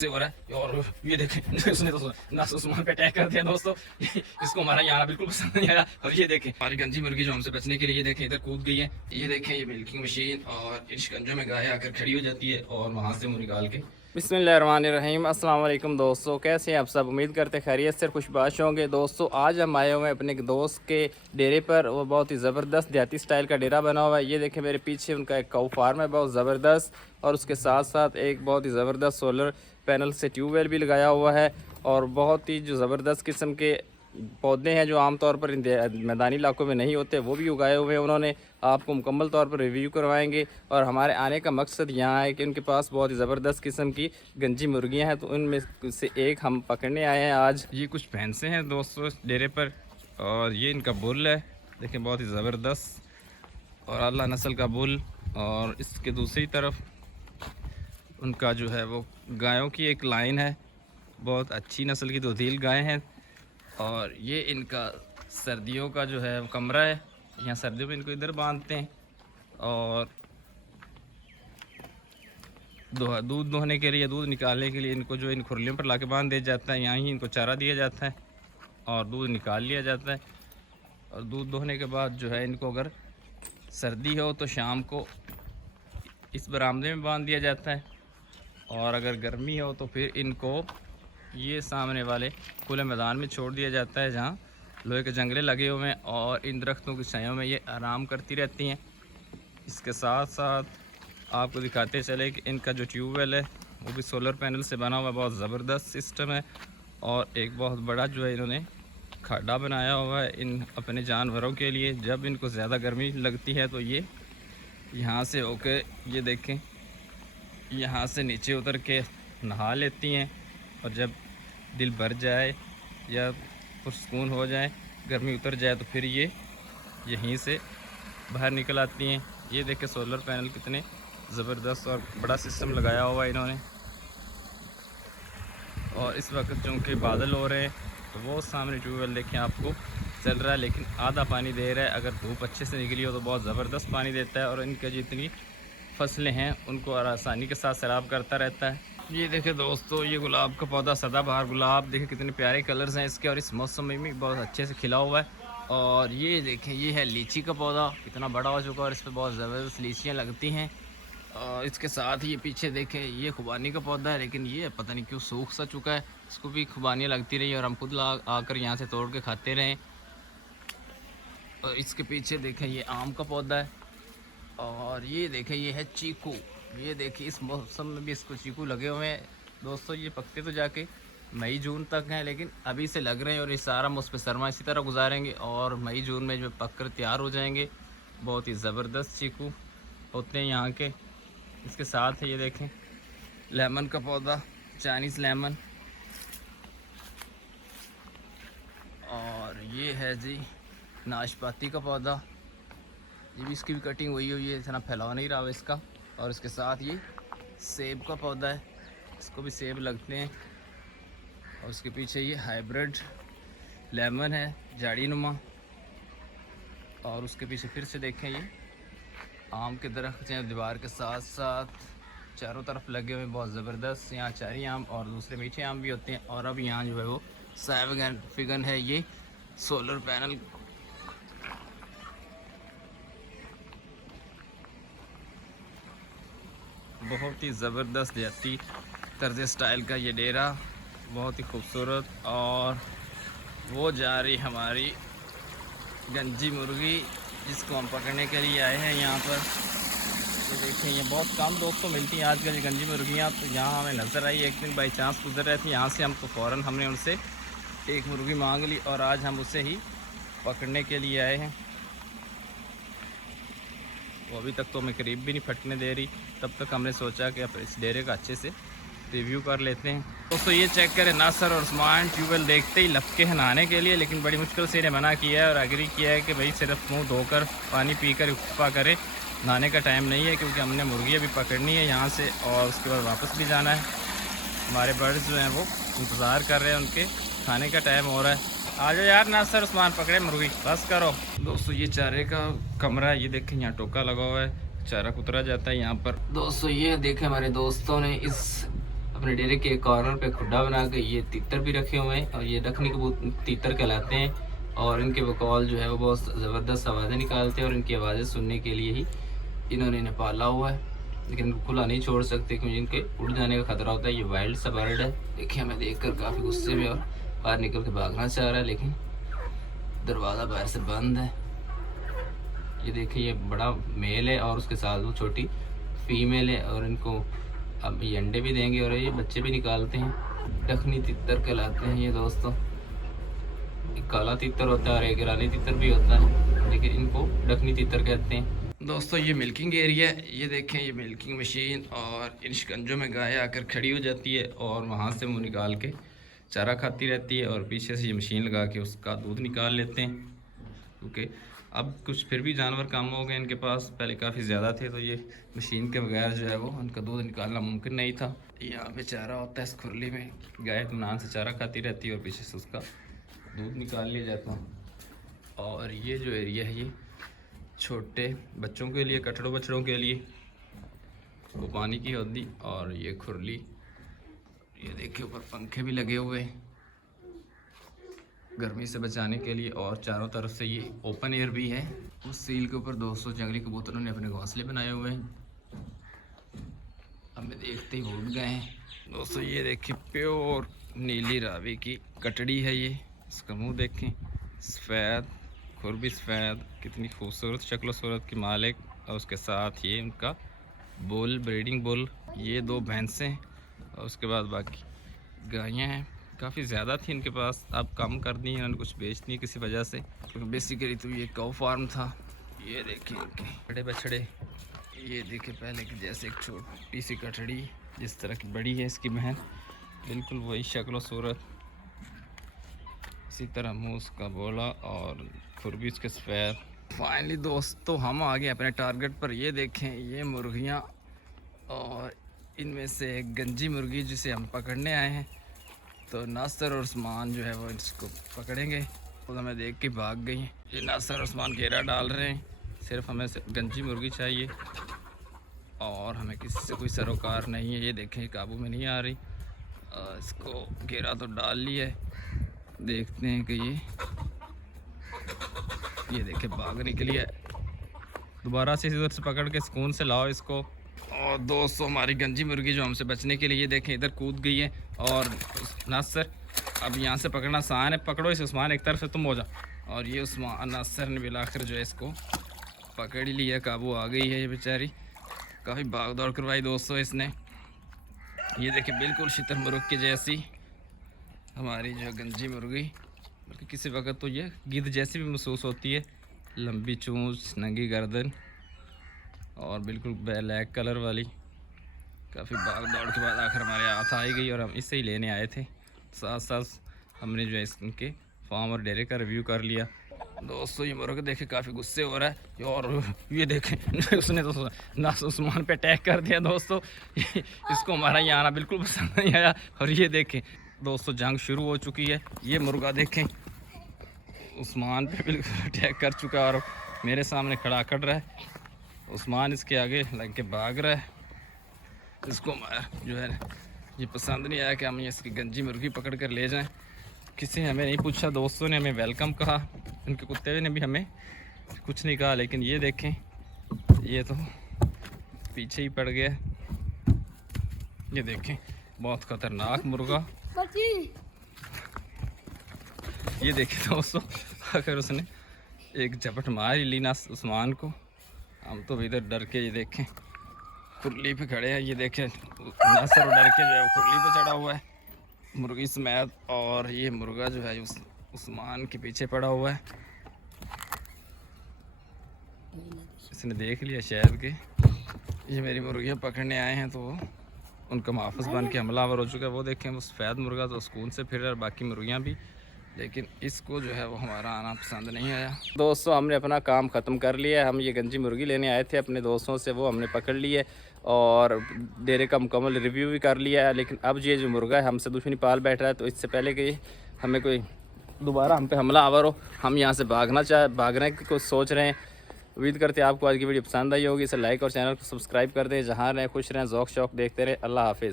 से हो रहा है। और ये देखें उसने तो नास उस्मान पे अटैक कर दिया दोस्तों। इसको हमारा यहाँ बिल्कुल पसंद नहीं आया। और ये देखें हमारी गंजी मुर्गी जो हमसे बचने के लिए ये देखें इधर कूद गई है। ये देखें ये मिल्किंग मशीन और इन शिकंजों में गाय आकर खड़ी हो जाती है और वहाँ से मुँह निकाल के। बिस्मिल्लाहिर्रहमानिर्रहीम। अस्सलाम वालेकुम दोस्तों, कैसे हैं आप सब? उम्मीद करते खैरियत से खुशबाश होंगे। दोस्तों आज हम आए हुए हैं अपने एक दोस्त के डेरे पर। वो बहुत ही ज़बरदस्त देहाती स्टाइल का डेरा बना हुआ है। ये देखें मेरे पीछे उनका एक काऊ फार्म है बहुत ज़बरदस्त, और उसके साथ साथ एक बहुत ही ज़बरदस्त सोलर पैनल से ट्यूबवेल भी लगाया हुआ है। और बहुत ही जो ज़बरदस्त किस्म के पौधे हैं जो आमतौर पर इन मैदानी इलाकों में नहीं होते वो भी उगाए हुए हैं उन्होंने। आपको मुकम्मल तौर पर रिव्यू करवाएंगे। और हमारे आने का मकसद यहाँ है कि उनके पास बहुत ही ज़बरदस्त किस्म की गंजी मुर्गियाँ हैं, तो उनमें से एक हम पकड़ने आए हैं आज। ये कुछ भैंसें हैं दोस्तों डेरे पर, और ये इनका बुल है। देखें बहुत ही ज़बरदस्त और आला नस्ल का बुल। और इसके दूसरी तरफ उनका जो है वो गायों की एक लाइन है, बहुत अच्छी नस्ल की दोधील गायें हैं। और ये इनका सर्दियों का जो है वो कमरा है, यहाँ सर्दियों में इनको इधर बांधते हैं। और दूध दोहने के लिए, दूध निकालने के लिए इनको जो इन खुरलियों पर लाके बांध दिया जाता है। यहाँ ही इनको चारा दिया जाता है और दूध निकाल लिया जाता है। और दूध दोहने के बाद जो है इनको अगर सर्दी हो तो शाम को इस बरामदे में बांध दिया जाता है, और अगर गर्मी हो तो फिर इनको ये सामने वाले खुले मैदान में छोड़ दिया जाता है जहाँ लोहे के जंगले लगे हुए हैं, और इन दरख्तों की छायों में ये आराम करती रहती हैं। इसके साथ साथ आपको दिखाते चले कि इनका जो ट्यूबवेल है वो भी सोलर पैनल से बना हुआ बहुत ज़बरदस्त सिस्टम है। और एक बहुत बड़ा जो है इन्होंने खड्डा बनाया हुआ है इन अपने जानवरों के लिए। जब इनको ज़्यादा गर्मी लगती है तो ये यहाँ से होकर, ये देखें, यहाँ से नीचे उतर के नहा लेती हैं। और जब दिल भर जाए या पुरसकून हो जाए, गर्मी उतर जाए, तो फिर ये यहीं से बाहर निकल आती हैं। ये देखें सोलर पैनल कितने ज़बरदस्त और बड़ा सिस्टम लगाया हुआ है इन्होंने। और इस वक्त चूँकि बादल हो रहे हैं तो वो सामने ट्यूबवेल देखें आपको चल रहा है, लेकिन आधा पानी दे रहा है। अगर धूप अच्छे से निकली हो तो बहुत ज़बरदस्त पानी देता है, और इनके जितनी फसलें हैं उनको आसानी के साथ सैराब करता रहता है। ये देखें दोस्तों, ये गुलाब का पौधा सदाबहार गुलाब, देखें कितने प्यारे कलर्स हैं इसके, और इस मौसम में भी बहुत अच्छे से खिला हुआ है। और ये देखें ये है लीची का पौधा, कितना बड़ा हो चुका है और इस पर बहुत ज़बरदस्त लीचियाँ लगती हैं। और इसके साथ ही ये पीछे देखें ये खुबानी का पौधा है, लेकिन ये पता नहीं क्यों सूख सा चुका है, इसको भी खुबानियाँ लगती रही और हम खुद आकर यहाँ से तोड़ के खाते रहें। और इसके पीछे देखें ये आम का पौधा है। और ये देखें ये है चीकू। ये देखिए इस मौसम में भी इसको चीकू लगे हुए हैं दोस्तों। ये पकते तो जाके मई जून तक हैं, लेकिन अभी से लग रहे हैं, और ये सारा मुझ पर सरमा इसी तरह गुजारेंगे और मई जून में जो पक कर तैयार हो जाएंगे। बहुत ही ज़बरदस्त चीकू होते हैं यहाँ के। इसके साथ ये देखें लेमन का पौधा, चाइनीज़ लेमन। और ये है जी नाशपाती का पौधा, ये भी इसकी भी कटिंग हुई हुई है, इतना फैलाव नहीं रहा है इसका। और इसके साथ ये सेब का पौधा है, इसको भी सेब लगते हैं। और उसके पीछे ये हाइब्रिड लेमन है झाड़ी नुमा। और उसके पीछे फिर से देखें ये आम के दरख्त हैं दीवार के साथ साथ चारों तरफ लगे हुए, बहुत ज़बरदस्त। यहाँ चारी आम और दूसरे मीठे आम भी होते हैं। और अब यहाँ जो है वो सैवगन फिगन है, ये सोलर पैनल। बहुत ही ज़बरदस्त देहाती तर्ज स्टाइल का ये डेरा, बहुत ही खूबसूरत। और वो जा रही हमारी गंजी मुर्गी जिसको हम पकड़ने के लिए आए हैं यहाँ पर। ये देखें ये बहुत कम दोस्तों मिलती हैं आजकल ये गंजी मुर्गियाँ, तो यहाँ हमें नज़र आई। एक दिन बाई चांस गुजर रहे थे यहाँ से हम, तो फ़ौरन हमने उनसे एक मुर्गी मांग ली और आज हम उसे ही पकड़ने के लिए आए हैं। वो अभी तक तो हमें करीब भी नहीं फटने दे रही, तब तक हमने सोचा कि अब इस डेरे का अच्छे से रिव्यू कर लेते हैं। दोस्तों ये चेक करें, नासर और उस्मान ट्यूबवेल देखते ही लपके हैं नहाने के लिए, लेकिन बड़ी मुश्किल से इन्हें मना किया है और एग्री किया है कि भाई सिर्फ मुंह धोकर पानी पीकर इक्तफा करें, नहाने का टाइम नहीं है, क्योंकि हमने मुर्गी अभी पकड़नी है यहाँ से और उसके बाद वापस भी जाना है। हमारे बर्ड्स जो हैं वो इंतज़ार कर रहे हैं, उनके खाने का टाइम हो रहा है। आ जाओ यार नासर उस्मान, पकड़े मुर्गी, बस करो। दोस्तों ये चारे का कमरा है, ये देखें यहाँ टोका लगा हुआ है, चारा कुतरा जाता है यहाँ पर। दोस्तों ये देखें हमारे दोस्तों ने इस अपने डेरे के कॉर्नर पे खुड्डा बना के ये तीतर भी रखे हुए हैं और ये दखनी कबूतर तीतर कहलाते हैं। और इनके बकौल जो है वो बहुत ज़बरदस्त आवाज़ें निकालते हैं और इनकी आवाज़ें सुनने के लिए ही इन्होंने इन्हें पाला हुआ है, लेकिन इनको खुला नहीं छोड़ सकते क्योंकि इनके उड़ जाने का खतरा होता है। ये वाइल्ड सा बर्ड है। देखिए हमें देखकर काफ़ी गुस्से में और बाहर निकल के भागना चाह रहा है, लेकिन दरवाज़ा बाहर से बंद है। ये देखिए ये बड़ा मेल है और उसके साथ वो छोटी फीमेल है और इनको अब ये अंडे भी देंगे और ये बच्चे भी निकालते हैं। दखनी तितर कहलाते हैं ये दोस्तों। एक काला तितर होता है और एक ईरानी तितर भी होता है, लेकिन इनको दखनी तितर कहते हैं। दोस्तों ये मिल्किंग एरिया है। ये देखें ये मिल्किंग मशीन और इन शिकंजों में गाय आकर खड़ी हो जाती है और वहाँ से मुँह निकाल के चारा खाती रहती है और पीछे से ये मशीन लगा के उसका दूध निकाल लेते हैं। क्योंकि अब कुछ फिर भी जानवर कम हो गए इनके पास, पहले काफ़ी ज़्यादा थे तो ये मशीन के बगैर जो है वो उनका दूध निकालना मुमकिन नहीं था। यहाँ पे चारा होता है इस खुरली में, गाय इत्मीनान से चारा खाती रहती है और पीछे से उसका दूध निकाल लिया जाता है। और ये जो एरिया है ये छोटे बच्चों के लिए, कटड़ों बछड़ों के लिए, वो पानी की हौदी और ये खुरली। ये देखिए ऊपर पंखे भी लगे हुए हैं गर्मी से बचाने के लिए और चारों तरफ से ये ओपन एयर भी है। उस सील के ऊपर 200 जंगली कबूतरों ने अपने घोंसले बनाए हुए हैं। हमें देखते ही उड़ गए हैं। दोस्तों ये देखिए प्योर नीली रावी की कटड़ी है ये। इसका मुंह देखें, सफ़ेद खुरबी सफ़ेद, कितनी खूबसूरत शक्ल सूरत की मालिक। और उसके साथ ये उनका बुल, ब्रीडिंग बुल। ये 2 भैंसें और उसके बाद बाकी गायें हैं। काफ़ी ज़्यादा थी इनके पास, अब कम कर दी इन्होंने, कुछ बेच दी किसी वजह से, क्योंकि बेसिकली तो ये काऊ फार्म था। ये देखिए इनके बड़े बछड़े। ये देखिए पहले की जैसे एक छोटी सी कटड़ी जिस तरह की बड़ी है इसकी बहन, बिल्कुल वही शक्ल सूरत, इसी तरह मुँह उसका बोला और खुरबी उसके सफ़ेद। फाइनली दोस्तों हम आ गए अपने टारगेट पर। ये देखें ये मुर्गियाँ और इनमें से एक गंजी मुर्गी जिसे हम पकड़ने आए हैं। तो नासर और उस्मान जो है वो इसको पकड़ेंगे। तो हमें देख के भाग गई। ये नासर और उस्मान घेरा डाल रहे हैं, सिर्फ हमें गंजी मुर्गी चाहिए और हमें किसी से कोई सरोकार नहीं है। ये देखें काबू में नहीं आ रही। इसको घेरा तो डाल लिया है, देखते हैं कि ये देखें भाग निकली है। दोबारा से इधर से पकड़ के सुकून से लाओ इसको। और दोस्तों हमारी गंजी मुर्गी जो हमसे बचने के लिए देखें इधर कूद गई है। और नासर अब यहाँ से पकड़ना आसान है, पकड़ो इस उस्मान, एक तरफ से तुम हो जा। और ये उस्मान नासर ने बिलाकर जो है इसको पकड़ ही लिया, काबू आ गई है ये बेचारी। काफ़ी भाग दौड़ करवाई दोस्तों इसने। ये देखिए बिल्कुल शुतुरमुर्ग की जैसी हमारी जो गंजी मुर्गी, बल्कि किसी वक्त तो ये गिद्ध जैसी भी महसूस होती है। लंबी चोंच, नंगी गर्दन और बिल्कुल ब्लैक कलर वाली। काफ़ी भाग दौड़ के बाद आखिर हमारे हाथ आई गई और हम इससे ही लेने आए थे। साथ साथ हमने जो है इनके फार्म और डेरे का रिव्यू कर लिया। दोस्तों ये मुर्गा देखे काफ़ी गुस्से हो रहा है और ये देखें उसने तो नासर उस्मान पे अटैक कर दिया दोस्तों। इसको हमारा यहाँ आना बिल्कुल पसंद नहीं आया। और ये देखें दोस्तों जंग शुरू हो चुकी है। ये मुर्गा देखें उस्मान पे बिल्कुल अटैक कर चुका और मेरे सामने खड़ा कर रहा है। उस्मान इसके आगे लग के भाग रहा है। इसको जो है ये पसंद नहीं आया कि हम इसकी गंजी मुर्गी पकड़ कर ले जाएं। किसी ने हमें नहीं पूछा, दोस्तों ने हमें वेलकम कहा, उनके कुत्ते ने भी हमें कुछ नहीं कहा। लेकिन ये देखें ये तो पीछे ही पड़ गया। ये देखें बहुत ख़तरनाक मुर्गा। ये देखें दोस्तों अगर उसने एक झपट मार ली ना उस्मान को, हम तो इधर डर के ये देखें खुरली पे खड़े हैं। ये देखें नासर डर के जो है खुरली पे चढ़ा हुआ है मुर्गी समेत। और ये मुर्गा जो है उस्मान के पीछे पड़ा हुआ है। इसने देख लिया शायद कि ये मेरी मुर्गियाँ पकड़ने आए हैं, तो उनका मुहाफ़िज़ बन के हमलावर हो चुका है। वो देखें वो सफ़ेद मुर्गा तो सुकून से फिर रहा, बाकी मुर्गियाँ भी, लेकिन इसको जो है वो हमारा आना पसंद नहीं आया। दोस्तों हमने अपना काम ख़त्म कर लिया। हम ये गंजी मुर्गी लेने आए थे अपने दोस्तों से, वो हमने पकड़ ली है और डेरे का मुकम्मल रिव्यू भी कर लिया है। लेकिन अब ये जो मुर्गा है हमसे दुश्मनी पाल बैठ रहा है, तो इससे पहले कि हमें कोई दोबारा हम पे हमला आवर हो, हम यहाँ से भागने की कोई सोच रहे हैं। उम्मीद करते हैं आपको आज की वीडियो पसंद आई होगी। इसे लाइक और चैनल को सब्सक्राइब कर दें। जहाँ रहें खुश रहें, ज़ौक़ शौक़ देखते रहें। अल्लाह हाफिज़।